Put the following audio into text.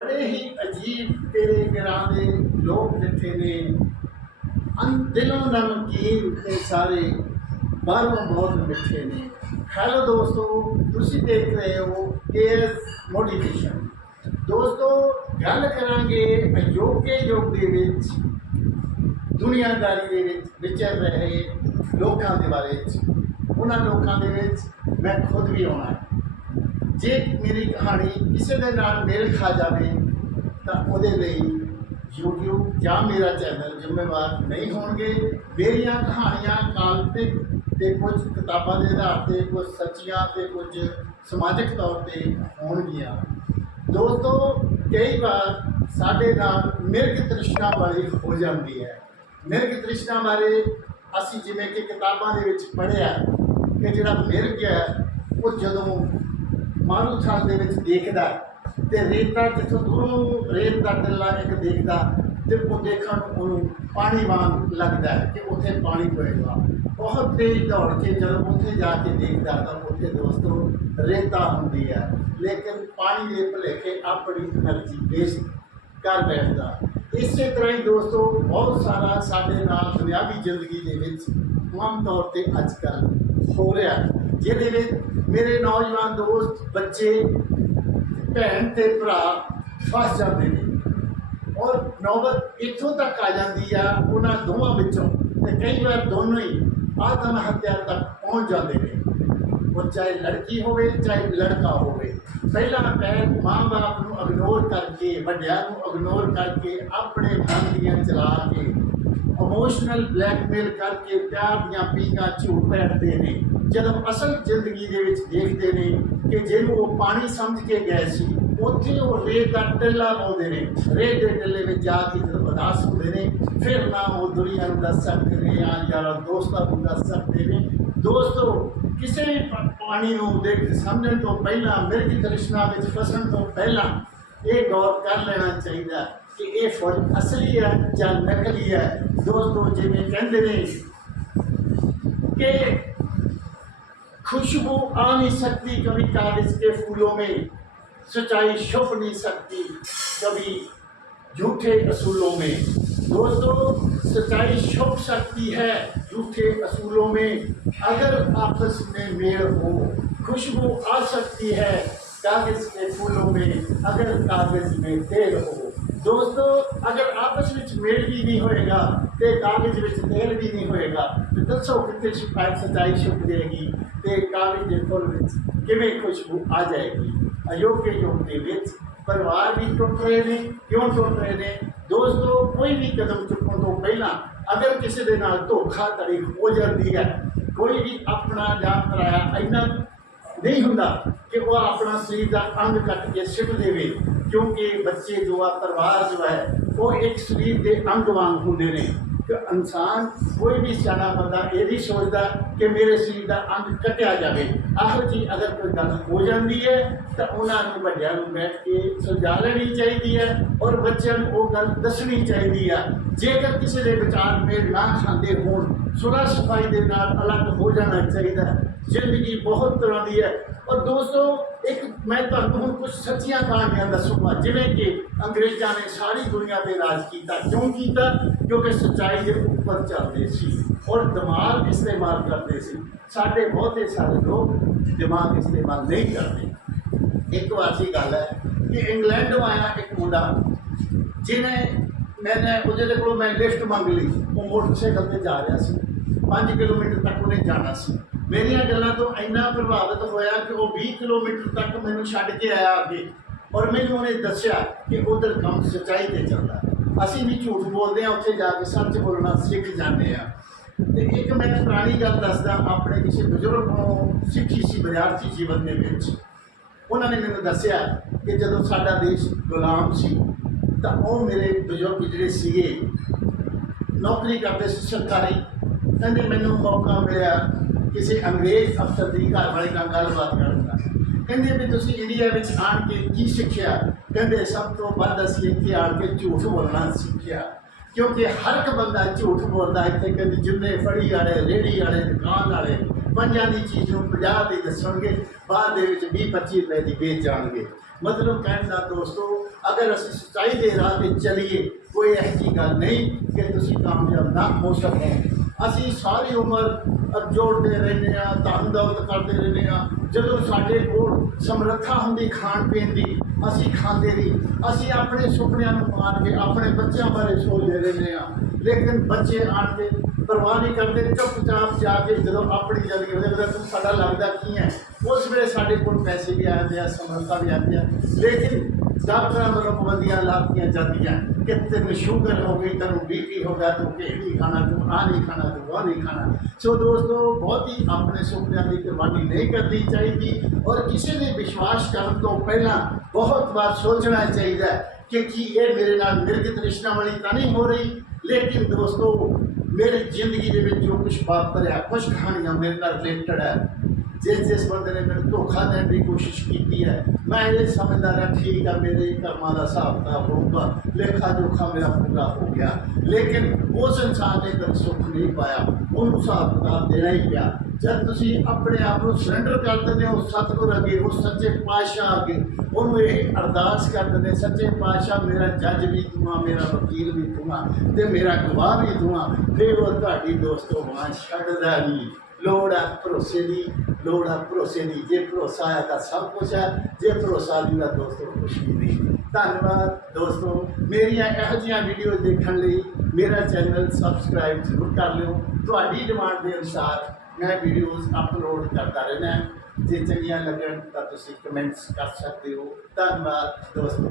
ਬੜੇ ਹੀ ਅਜੀਬ ਤੇਰੇ ਘਰਾਂ ਦੇ ਲੋਕ ਦਿੱਤੇ ਨੇ। ਅੰ ਦਿਲੋਂ ਨਮਕੀਨ ਤੇ ਸਾਰੇ ਬਾਹਰੋਂ ਬਹੁਤ ਮਿੱਠੇ ਨੇ। ਹੈਲੋ ਦੋਸਤੋ, ਤੁਸੀਂ ਦੇਖ ਰਹੇ ਹੋ ਕੇਐਸ ਮੋਟੀਵੇਸ਼ਨ ਦੋਸਤੋ, ਗੱਲ ਕਰਾਂਗੇ ਅਯੋਗੇ ਯੁੱਗ ਦੇ ਵਿੱਚ, ਦੁਨੀਆਦਾਰੀ ਦੇ ਵਿੱਚ, ਵਿਚਰ ਰਹੇ ਲੋਕਾਂ ਦੇ ਬਾਰੇ ਵਿੱਚ ਉਹਨਾਂ ਲੋਕਾਂ ਦੇ ਵਿੱਚ ਮੈਂ ਖੁਦ ਵੀ ਆਉਣਾ। ਜੇ ਮੇਰੀ ਕਹਾਣੀ ਕਿਸੇ ਦੇ ਨਾਲ ਮੇਲ ਖਾ ਜਾਵੇ, ਤਾਂ ਉਹਦੇ ਲਈ YouTube ਜਾਂ ਮੇਰਾ ਚੈਨਲ ਜ਼ਿੰਮੇਵਾਰ ਨਹੀਂ ਹੋਣਗੇ। ਮੇਰੀਆਂ ਕਹਾਣੀਆਂ ਕਾਲਪਨਿਕ ਤੇ ਕੁਝ ਕਿਤਾਬਾਂ ਦੇ ਆਧਾਰ ਤੇ, ਕੁਝ ਸੱਚੀਆਂ ਤੇ ਕੁਝ ਸਮਾਜਿਕ ਤੌਰ ਤੇ ਹੋਣਗੀਆਂ। ਦੋਸਤੋ, ਕਈ ਵਾਰ ਸਾਡੇ ਨਾਲ ਮਿਰਗ ਤ੍ਰਿਸ਼ਨਾ ਵਾਲੀ ਹੋ ਜਾਂਦੀ ਹੈ। ਮਿਰਗ ਤ੍ਰਿਸ਼ਨਾ ਬਾਰੇ ਅਸੀਂ ਜਿਵੇਂ ਕਿ ਕਿਤਾਬਾਂ ਦੇ ਵਿੱਚ ਪੜ੍ਹਿਆ ਕਿ ਜਿਹੜਾ ਮਿਰਗ ਹੈ, ਉਹ ਜਦੋਂ ਮਾਰੂਥਲ ਦੇ ਵਿੱਚ ਦੇਖਦਾ ਤੇ ਰੇਤਾਂ ਜਿੱਥੋਂ ਦੂਰੋਂ ਰੇਤ ਦਾ ਟਿੱਲਾ ਇੱਕ ਦੇਖਦਾ ਤੇ ਉਹ ਦੇਖਣ ਨੂੰ ਉਹਨੂੰ ਪਾਣੀ ਵਾਂਗ ਲੱਗਦਾ ਕਿ ਉੱਥੇ ਪਾਣੀ ਹੋਏਗਾ। ਬਹੁਤ ਤੇਜ਼ ਦੌੜ ਕੇ ਜਦੋਂ ਉੱਥੇ ਜਾ ਕੇ ਦੇਖਦਾ ਤਾਂ ਉੱਥੇ ਦੋਸਤੋ ਰੇਤਾ ਹੁੰਦੀ ਹੈ। ਲੇਕਿਨ ਪਾਣੀ ਦੇ ਭਲੇਖੇ ਆਪਣੀ એનર્ਜੀ ਬੇਸ ਕਰ ਬੈਠਦਾ। ਇਸੇ ਤਰ੍ਹਾਂ ਹੀ ਦੋਸਤੋ ਬਹੁਤ ਸਾਰਾ ਸਾਡੇ ਨਾਲ ਦੁਨਿਆਵੀ ਜ਼ਿੰਦਗੀ ਦੇ ਵਿੱਚ ਆਮ ਤੌਰ ਤੇ ਅੱਜ ਕੱਲ ਹੋ ਰਿਹਾ। ਜਿਹਦੇ ਵਿੱਚ ਮੇਰੇ ਨੌਜਵਾਨ ਦੋਸਤ, ਬੱਚੇ, ਭੈਣ ਤੇ ਭਰਾ ਫਸ ਜਾਂਦੇ ਨੇ। ਔਰ ਨੌਬਤ ਇੱਥੋਂ ਤੱਕ ਆ ਜਾਂਦੀ ਆ, ਉਹਨਾਂ ਦੋਵਾਂ ਵਿੱਚੋਂ। ਤੇ ਕਈ ਵਾਰ ਦੋਨੋਂ ਹੀ ਆਤਮ ਹੱਤਿਆ ਤੱਕ ਪਹੁੰਚ ਜਾਂਦੇ ਨੇ। ਉਹ ਚਾਹੇ ਲੜਕੀ ਹੋਵੇ, ਚਾਹੇ ਲੜਕਾ ਹੋਵੇ। ਪਹਿਲਾਂ ਪੈਰ ਮਾਂ-ਬਾਪ ਨੂੰ ਇਗਨੋਰ ਕਰਕੇ, ਵੱਡਿਆਂ ਨੂੰ ਇਗਨੋਰ ਕਰਕੇ ਆਪਣੇ ਮਨ ਦੀਆਂ ਚਲਾ ਕੇ ਇਮੋਸ਼ਨਲ ਬਲੈਕਮੇਲ ਕਰਕੇ ਪਿਆਰ ਦੀਆਂ ਪੀਂਘਾਂ ਝੂਠ ਬੈਠਦੇ ਨੇ। ਜਦੋਂ ਅਸਲ ਜ਼ਿੰਦਗੀ ਦੇ ਵਿੱਚ ਦੇਖਦੇ ਨੇ ਕਿ ਜਿਹਨੂੰ ਉਹ ਪਾਣੀ ਸਮਝ ਕੇ ਗਏ ਸੀ, ਉੱਥੇ ਉਹ ਰੇਤ ਦਾ ਟਿੱਲਾ ਪਾਉਂਦੇ ਨੇ। ਰੇਤ ਦੇ ਟਿੱਲੇ ਵਿੱਚ ਜਾ ਕੇ ਜਦੋਂ ਉਦਾਸ ਹੁੰਦੇ ਨੇ, ਫਿਰ ਨਾ ਉਹ ਦੁਨੀਆ ਨੂੰ ਦੱਸ ਸਕਦੇ ਨੇ ਜਾਂ ਯਾਰਾਂ ਦੋਸਤਾਂ ਨੂੰ ਦੱਸ ਸਕਦੇ ਨੇ। ਦੋਸਤੋ, ਕਿਸੇ ਵੀ ਪਾਣੀ ਨੂੰ ਦੇਖ ਸਮਝਣ ਤੋਂ ਪਹਿਲਾਂ ਮਿਰਗ ਤ੍ਰਿਸ਼ਨਾ ਵਿੱਚ ਫਸਣ ਤੋਂ ਪਹਿਲਾਂ ਇਹ ਗੌਰ ਕਰ ਲੈਣਾ ਚਾਹੀਦਾ ਕਿ ਇਹ ਫੁੱਲ ਅਸਲੀ ਹੈ ਜਾਂ ਨਕਲੀ ਹੈ ਦੋਸਤੋ ਜਿਵੇਂ ਕਹਿੰਦੇ ਨੇ ਕਿ खुशबू आ नहीं सकती कभी कागज के फूलों में सच्चाई छुप नहीं सकती कभी झूठे असूलों में दोस्तों सच्चाई छुप सकती है झूठे असूलों में अगर आपस में मेल हो खुशबू आ सकती है कागज के फूलों में अगर कागज में तेल हो ਦੋਸਤੋ, ਅਗਰ ਆਪਸ ਵਿੱਚ ਮੇਲ ਵੀ ਨਹੀਂ ਹੋਏਗਾ ਤੇ ਕਾਗਜ਼ ਵਿੱਚ ਤੇਲ ਵੀ ਨਹੀਂ ਹੋਏਗਾ, ਤੇ ਦੱਸੋ ਕਿਤੇ ਛੁਪਾਈ ਸਚਾਈ ਛੁਪ ਜਾਏਗੀ ਤੇ ਕਾਗਜ਼ ਦੇ ਫੁੱਲ ਵਿੱਚ ਕਿਵੇਂ ਖੁਸ਼ਬੂ ਆ ਜਾਏਗੀ? ਅਯੋਗੇ ਯੁੱਗ ਦੇ ਵਿੱਚ ਪਰਿਵਾਰ ਵੀ ਟੁੱਟ ਰਹੇ ਨੇ, ਕਿਉਂ ਟੁੱਟ ਰਹੇ ਨੇ? ਦੋਸਤੋ, ਕੋਈ ਵੀ ਕਦਮ ਚੁੱਕਣ ਤੋਂ ਪਹਿਲਾਂ ਅਗਰ ਕਿਸੇ ਦੇ ਨਾਲ ਧੋਖਾਧੜੀ ਹੋ ਜਾਂਦੀ ਹੈ, ਕੋਈ ਵੀ ਆਪਣਾ ਜਾਂ ਪਰਾਇਆ ਇੰਨਾ ਨਹੀਂ ਹੁੰਦਾ ਕਿ ਉਹ ਆਪਣਾ ਸਰੀਰ ਦਾ ਅੰਗ ਕੱਟ ਕੇ ਸਿੱਟ ਦੇਵੇ, ਕਿਉਂਕਿ ਬੱਚੇ ਜੋ ਆ ਪਰਿਵਾਰ ਜੋ ਹੈ, ਉਹ ਇੱਕ ਸਰੀਰ ਦੇ ਅੰਗ ਵਾਂਗ ਹੁੰਦੇ ਨੇ। ਕਿ ਇਨਸਾਨ ਕੋਈ ਵੀ ਸਿਆਣਾ ਬੰਦਾ ਇਹ ਨਹੀਂ ਸੋਚਦਾ ਕਿ ਮੇਰੇ ਸਰੀਰ ਦਾ ਅੰਗ ਕੱਟਿਆ ਜਾਵੇ। ਆਹੋ ਜੀ ਅਗਰ ਕੋਈ ਗੱਲ ਹੋ ਜਾਂਦੀ ਹੈ, ਤਾਂ ਉਹਨਾਂ ਨੂੰ ਵੱਡਿਆਂ ਨੂੰ ਬੈਠ ਕੇ ਸੁਲਝਾ ਲੈਣੀ ਚਾਹੀਦੀ ਹੈ ਔਰ ਬੱਚਿਆਂ ਨੂੰ ਉਹ ਗੱਲ ਦੱਸਣੀ ਚਾਹੀਦੀ ਆ। ਜੇਕਰ ਕਿਸੇ ਦੇ ਵਿਚਾਰ ਮੇਲ ਨਾ ਖਾਂਦੇ ਹੋਣ ਸੁਲਾ ਸਫ਼ਾਈ ਦੇ ਨਾਲ ਅਲੱਗ ਹੋ ਜਾਣਾ ਚਾਹੀਦਾ ਜ਼ਿੰਦਗੀ ਬਹੁਤ ਤਰ੍ਹਾਂ ਦੀ ਹੈ। ਔਰ ਦੋਸਤੋ, ਇੱਕ ਮੈਂ ਤੁਹਾਨੂੰ ਹੁਣ ਕੁਝ ਸੱਚੀਆਂ ਕਹਾਣੀਆਂ ਦੱਸੂਗਾ। ਜਿਵੇਂ ਕਿ ਅੰਗਰੇਜ਼ਾਂ ਨੇ ਸਾਰੀ ਦੁਨੀਆ ਤੇ ਰਾਜ ਕੀਤਾ, ਕਿਉਂ ਕੀਤਾ? ਕਿਉਂਕਿ ਸੱਚਾਈ ਦੇ ਉੱਪਰ ਚੱਲਦੇ ਸੀ ਔਰ ਦਿਮਾਗ ਇਸਤੇਮਾਲ ਕਰਦੇ ਸੀ। ਸਾਡੇ ਬਹੁਤੇ ਸਾਰੇ ਲੋਕ ਦਿਮਾਗ ਇਸਤੇਮਾਲ ਨਹੀਂ ਕਰਦੇ। ਇੱਕ ਵਾਰ ਦੀ ਗੱਲ ਹੈ ਕਿ ਇੰਗਲੈਂਡੋਂ ਆਇਆ ਇੱਕ ਮੁੰਡਾ, ਜਿਹਨੇ ਮੈਂ ਉਹਦੇ ਕੋਲੋਂ ਮੈਂ ਲਿਫਟ ਮੰਗ ਲਈ। ਉਹ ਮੋਟਰਸਾਈਕਲ ਤੇ ਜਾ ਰਿਹਾ ਸੀ। 5 ਕਿਲੋਮੀਟਰ ਤੱਕ ਉਹਨੇ ਜਾਣਾ ਸੀ। ਮੇਰੀਆਂ ਗੱਲਾਂ ਤੋਂ ਇੰਨਾ ਪ੍ਰਭਾਵਿਤ ਹੋਇਆ ਕਿ ਉਹ 20 ਕਿਲੋਮੀਟਰ ਤੱਕ ਮੈਨੂੰ ਛੱਡ ਕੇ ਆਇਆ ਅੱਗੇ। ਔਰ ਮੈਨੂੰ ਉਹਨੇ ਦੱਸਿਆ ਕਿ ਉਧਰ ਕੰਮ ਸੱਚਾਈ ਤੇ ਚੱਲਦਾ ਅਸੀਂ ਵੀ ਝੂਠ ਬੋਲਦੇ ਆ ਉੱਥੇ ਜਾ ਕੇ ਸੱਚ ਬੋਲਣਾ ਸਿੱਖ ਜਾਂਦੇ ਆ। ਤੇ ਇੱਕ ਮੈਂ ਪੁਰਾਣੀ ਗੱਲ ਦੱਸਦਾ ਆਪਣੇ ਕਿਸੇ ਬਜ਼ੁਰਗ ਨੂੰ ਸਿੱਖੀ ਸੀ, ਵਿਦਿਆਰਥੀ ਜੀਵਨ ਦੇ ਵਿੱਚ। ਉਹਨਾਂ ਨੇ ਮੈਨੂੰ ਦੱਸਿਆ ਕਿ ਜਦੋਂ ਸਾਡਾ ਦੇਸ਼ ਗੁਲਾਮ ਸੀ, ਤਾਂ ਉਹ ਮੇਰੇ ਬਜ਼ੁਰਗ ਜਿਹੜੇ ਸੀਗੇ, ਨੌਕਰੀ ਕਰਦੇ ਸੀ ਸਰਕਾਰੀ। ਕਹਿੰਦੇ ਮੈਨੂੰ ਮੌਕਾ ਮਿਲਿਆ ਕਿਸੇ ਅੰਗਰੇਜ਼ ਅਫਸਰ ਦੀ ਘਰ ਵਾਲੇ ਨਾਲ ਗੱਲਬਾਤ ਕਰਨ ਦਾ। ਕਹਿੰਦੇ ਵੀ ਤੁਸੀਂ ਇੰਡੀਆ ਵਿੱਚ ਆਣ ਕੇ ਕੀ ਸਿੱਖਿਆ? ਕਹਿੰਦੇ ਸਭ ਤੋਂ ਵੱਧ ਅਸੀਂ ਇੱਥੇ ਆਣ ਕੇ ਝੂਠ ਬੋਲਣਾ ਸਿੱਖਿਆ। ਕਿਉਂਕਿ ਹਰ ਇੱਕ ਬੰਦਾ ਝੂਠ ਬੋਲਦਾ, ਇੱਥੇ ਕਹਿੰਦੇ ਜਿੰਨੇ ਫੜੀ ਵਾਲੇ, ਰੇੜੀ ਵਾਲੇ, ਦੁਕਾਨ ਵਾਲੇ, ਪੰਜਾਂ ਦੀ ਚੀਜ਼ ਨੂੰ 50 ਦੀ ਦੱਸਣਗੇ, ਬਾਅਦ ਦੇ ਵਿੱਚ 20 25 ਰੁਪਏ ਦੀ ਵੇਚ ਜਾਣਗੇ। ਮਤਲਬ ਕਹਿਣ ਦਾ ਦੋਸਤੋ, ਅਗਰ ਅਸੀਂ ਸੱਚਾਈ ਦੇ ਰਾਹ ਤੇ ਚੱਲੀਏ, ਕੋਈ ਇਹੋ ਜਿਹੀ ਗੱਲ ਨਹੀਂ ਕਿ ਤੁਸੀਂ ਕਾਮਯਾਬ ਨਾ ਹੋ ਸਕੋ। ਅਸੀਂ ਸਾਰੀ ਉਮਰ ਅ- ਜੋੜਦੇ ਰਹਿੰਦੇ ਆ ਧਨ ਦੌਲਤ ਕਰਦੇ ਰਹਿੰਦੇ ਆ ਜਦੋਂ ਸਾਡੇ ਕੋਲ ਸਮਰੱਥਾ ਹੁੰਦੀ ਖਾਣ ਪੀਣ ਦੀ, ਅਸੀਂ ਖਾਂਦੇ ਨਹੀਂ। ਅਸੀਂ ਆਪਣੇ ਸੁਪਨਿਆਂ ਨੂੰ ਮਾਰ ਕੇ ਆਪਣੇ ਬੱਚਿਆਂ ਬਾਰੇ ਸੋਚਦੇ ਰਹਿੰਦੇ ਆ ਲੇਕਿਨ ਬੱਚੇ ਆਣ ਕੇ ਪਰਵਾਹ ਨਹੀਂ ਕਰਦੇ, ਚੁੱਪਚਾਪ ਜਾ ਕੇ ਜਦੋਂ ਆਪਣੀ ਜ਼ਿੰਦਗੀ ਉਹਦੇ ਵਿੱਚ ਸਾਡਾ ਲੱਗਦਾ ਕੀ ਹੈ, ਉਸ ਵੇਲੇ ਸਾਡੇ ਕੋਲ ਪੈਸੇ ਵੀ ਆਉਂਦੇ ਆ, ਸਮਰੱਥਾ ਵੀ ਆਉਂਦੀ ਆ। ਲੇਕਿਨ ਡਾਕਟਰਾਂ ਵੱਲੋਂ ਪਾਬੰਦੀਆਂ ਲਾਤੀਆਂ ਜਾਂਦੀਆਂ। ਕਿ ਤੈਨੂੰ ਸ਼ੂਗਰ ਹੋ ਗਈ, ਤੈਨੂੰ ਬੀਪੀ ਹੋ ਗਿਆ, ਤੂੰ ਇਹ ਨਹੀਂ ਖਾਣਾ, ਤੂੰ ਆ ਨਹੀਂ ਖਾਣਾ, ਤੂੰ ਉਹ ਨਹੀਂ ਖਾਣਾ। ਸੋ ਦੋਸਤੋ, ਬਹੁਤ ਹੀ ਆਪਣੇ ਸੁਪਨਿਆਂ ਦੀ ਕੁਰਬਾਨੀ ਨਹੀਂ ਕਰਨੀ ਚਾਹੀਦੀ ਔਰ ਕਿਸੇ ਨੇ ਵਿਸ਼ਵਾਸ ਕਰਨ ਤੋਂ ਪਹਿਲਾਂ ਬਹੁਤ ਵਾਰ ਸੋਚਣਾ ਚਾਹੀਦਾ ਕਿ ਕੀ ਇਹ ਮੇਰੇ ਨਾਲ ਨਿਰਗਤ ਰਿਸ਼ਤਾ ਵਾਲੀ ਤਾਂ ਨਹੀਂ ਹੋ ਰਹੀ, ਲੇਕਿਨ ਦੋਸਤੋ, ਮੇਰੀ ਜ਼ਿੰਦਗੀ ਦੇ ਵਿੱਚ ਜੋ ਕੁਝ ਵਾਪਰਿਆ ਕੁਝ ਕਹਾਣੀਆਂ ਮੇਰੇ ਨਾਲ ਰਿਲੇਟਡ ਹੈ ਜਿਸ ਜਿਸ ਬੰਦੇ ਨੇ ਮੈਨੂੰ ਧੋਖਾ ਦੇਣ ਦੀ ਕੋਸ਼ਿਸ਼ ਕੀਤੀ ਹੈ, ਮੈਂ ਇਹ ਸਮਝਦਾ ਰਿਹਾ, ਠੀਕ ਆ, ਮੇਰੇ ਕਰਮਾਂ ਦਾ ਹਿਸਾਬ ਕਿਤਾਬ ਹੋਊਗਾ, ਲੇਖਾ ਜੋਖਾ ਮੇਰਾ ਪੂਰਾ ਹੋ ਗਿਆ। ਲੇਕਿਨ ਉਸ ਇਨਸਾਨ ਨੇ ਕਦੇ ਸੁੱਖ ਨਹੀਂ ਪਾਇਆ, ਉਹਨੂੰ ਹਿਸਾਬ ਕਿਤਾਬ ਦੇਣਾ ਹੀ ਪਿਆ ਜਦ ਤੁਸੀਂ ਆਪਣੇ ਆਪ ਨੂੰ ਸਰੈਂਡਰ ਕਰ ਦਿੰਦੇ ਹੋ ਸਤਿਗੁਰ ਅੱਗੇ ਉਸ ਸੱਚੇ ਪਾਤਸ਼ਾਹ ਅੱਗੇ, ਉਹਨੂੰ ਇਹ ਅਰਦਾਸ ਕਰ ਦਿੰਦੇ, ਸੱਚੇ ਪਾਤਸ਼ਾਹ, ਮੇਰਾ ਜੱਜ ਵੀ ਤੂੰ ਆ, ਮੇਰਾ ਵਕੀਲ ਵੀ ਤੂੰ ਆ, ਤੇ ਮੇਰਾ ਗਵਾਹ ਵੀ ਤੂੰ ਆ, ਫਿਰ ਉਹ ਤੁਹਾਡੀ ਦੋਸਤੋ ਮਾਂ ਛੱਡਦਾ ਨਹੀਂ। ਲੋੜ ਹੈ ਭਰੋਸੇ ਦੀ, ਲੋੜ ਹੈ ਭਰੋਸੇ ਦੀ। ਜੇ ਭਰੋਸਾ ਹੈ ਤਾਂ ਸਭ ਕੁਝ ਹੈ। ਜੇ ਭਰੋਸਾ ਨਹੀਂ ਤਾਂ ਦੋਸਤੋ ਖੁਸ਼ੀ ਨਹੀਂ। ਧੰਨਵਾਦ ਦੋਸਤੋ। ਮੇਰੀਆਂ ਇਹੋ ਜਿਹੀਆਂ ਵੀਡੀਓ ਦੇਖਣ ਲਈ ਮੇਰਾ ਚੈਨਲ ਸਬਸਕ੍ਰਾਈਬ ਜ਼ਰੂਰ ਕਰ ਲਿਓ। ਤੁਹਾਡੀ ਡਿਮਾਂਡ ਦੇ ਅਨੁਸਾਰ ਮੈਂ ਵੀਡੀਓਜ਼ ਅਪਲੋਡ ਕਰਦਾ ਰਹਿਣਾ ਜੇ ਚੰਗੀਆਂ ਲੱਗਣ ਤਾਂ ਤੁਸੀਂ ਕਮੈਂਟਸ ਕਰ ਸਕਦੇ ਹੋ। ਧੰਨਵਾਦ ਦੋਸਤੋ।